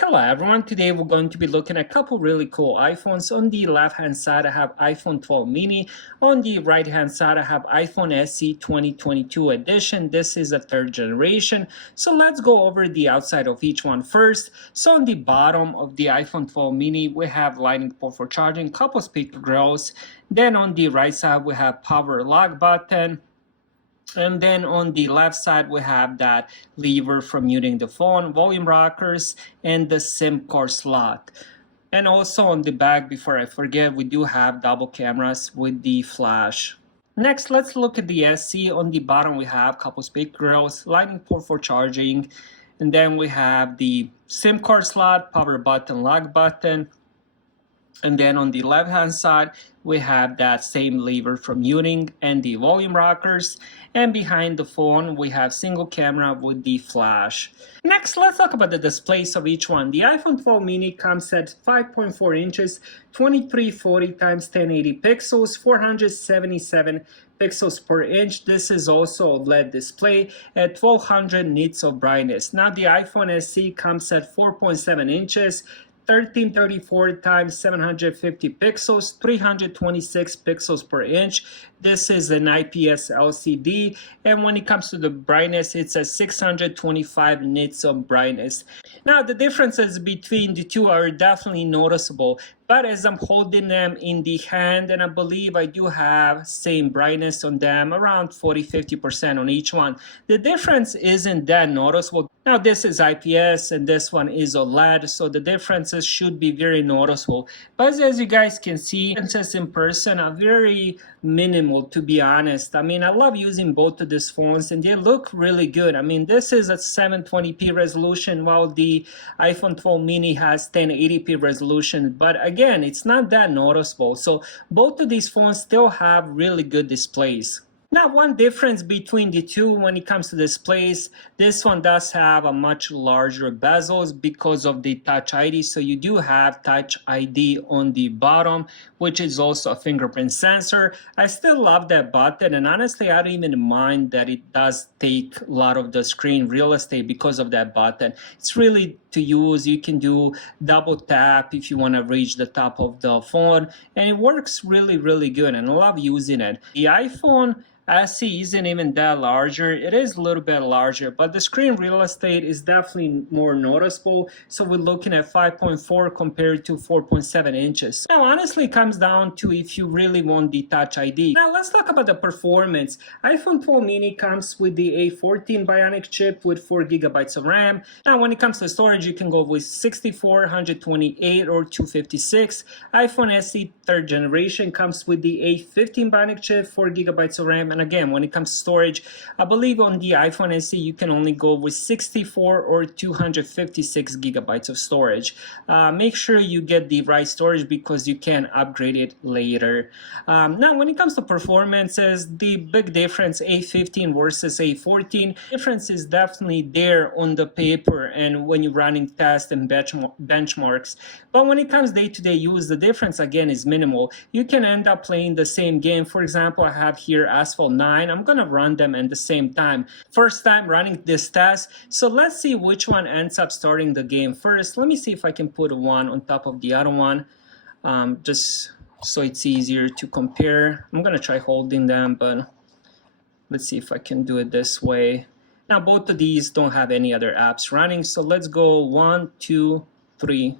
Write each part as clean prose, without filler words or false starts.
Hello everyone, today we're going to be looking at a couple really cool iPhones. On the left hand side I have iPhone 12 mini, on the right hand side I have iPhone SE 2022 edition. This is a third generation, so let's go over the outside of each one first. So on the bottom of the iPhone 12 mini we have lightning port for charging, couple speaker grills, then on the right side we have power lock button. And then on the left side, we have that lever for muting the phone, volume rockers, and the SIM card slot. And also on the back, before I forget, we do have double cameras with the flash. Next, let's look at the SE. On the bottom, we have a couple speaker grills, lightning port for charging, and then we have the SIM card slot, power button, lock button. And then on the left hand side, we have that same lever for muting and the volume rockers. And behind the phone, we have single camera with the flash. Next, let's talk about the displays of each one. The iPhone 12 mini comes at 5.4 inches, 2340 x 1080 pixels, 477 pixels per inch. This is also a LED display at 1200 nits of brightness. Now the iPhone SE comes at 4.7 inches, 1334 x 750 pixels, 326 pixels per inch. This is an IPS LCD, and when it comes to the brightness, it's at 625 nits of brightness. Now the differences between the two are definitely noticeable, but as I'm holding them in the hand, and I believe I do have same brightness on them, around 40-50% on each one, the difference isn't that noticeable. Now this is IPS and this one is OLED, so the differences should be very noticeable. But as you guys can see, differences in person are very minimal, to be honest. I mean, I love using both of these phones and they look really good. I mean, this is at 720p resolution while the iPhone 12 mini has 1080p resolution. But again, it's not that noticeable. So both of these phones still have really good displays. Now, one difference between the two when it comes to displays, this one does have a much larger bezels because of the Touch ID. So you do have Touch ID on the bottom, which is also a fingerprint sensor. I still love that button, and honestly, I don't even mind that it does take a lot of the screen real estate because of that button. It's really to use. You can do double tap if you want to reach the top of the phone, and it works really, really good, and I love using it. The iPhone SE isn't even that larger. It is a little bit larger, but the screen real estate is definitely more noticeable. So we're looking at 5.4 compared to 4.7 inches. Now, honestly, it comes down to if you really want the Touch ID. Now, let's talk about the performance. iPhone 12 mini comes with the A14 Bionic chip with 4 GB of RAM. Now, when it comes to storage, you can go with 64, 128, or 256. iPhone SE 3rd generation comes with the A15 Bionic chip, 4 GB of RAM. And again, when it comes to storage, I believe on the iPhone SE you can only go with 64 or 256 gigabytes of storage. Make sure you get the right storage because you can upgrade it later. Now, when it comes to performances, the big difference A15 versus A14, difference is definitely there on the paper and when you're running tests and benchmarks. But when it comes day-to-day use, the difference again is minimal. You can end up playing the same game. For example, I have here Asphalt 9. I'm going to run them at the same time. First time running this test. So let's see which one ends up starting the game first. Let me see if I can put one on top of the other one. Just so it's easier to compare. I'm going to try holding them, but let's see if I can do it this way. Now both of these don't have any other apps running. So let's go 1, 2, 3.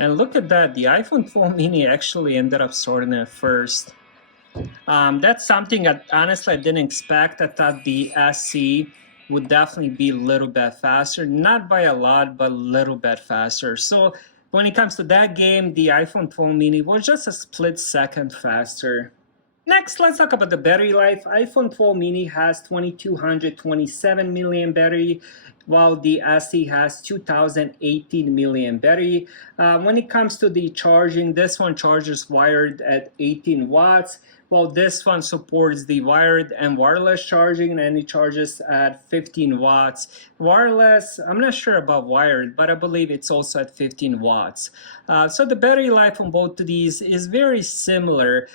And look at that, the iPhone 12 mini actually ended up sorting it first. That's something that honestly I didn't expect. I thought the SE would definitely be a little bit faster, not by a lot, but a little bit faster. So when it comes to that game, the iPhone 12 mini was just a split second faster. Next, let's talk about the battery life. iPhone 12 mini has 2227 milliamp battery. while the SE has 2018 milliamp battery. When it comes to the charging, this one charges wired at 18 watts, while this one supports the wired and wireless charging, and it charges at 15 watts. Wireless, I'm not sure about wired, but I believe it's also at 15 watts. So the battery life on both of these is very similar.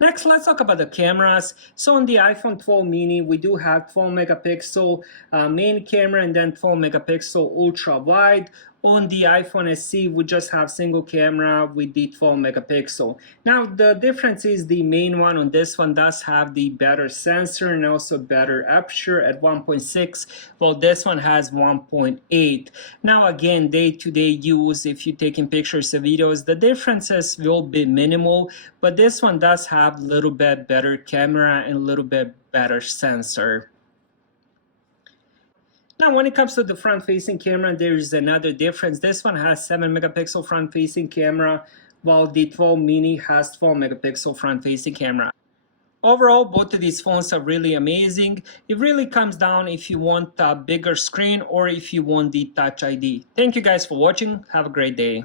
Next, let's talk about the cameras. So on the iPhone 12 mini, we do have 12 megapixel main camera and then 12 megapixel ultra wide. On the iPhone SE, we just have single camera with the 12 megapixel. Now, the difference is the main one on this one does have the better sensor and also better aperture at 1.6, while this one has 1.8. Now, again, day-to-day use, if you're taking pictures or videos, the differences will be minimal, but this one does have a little bit better camera and a little bit better sensor. Now, when it comes to the front-facing camera, there is another difference. This one has 7 megapixel front-facing camera, while the 12 mini has 12 megapixel front-facing camera. Overall, both of these phones are really amazing. It really comes down if you want a bigger screen or if you want the Touch ID. Thank you guys for watching. Have a great day.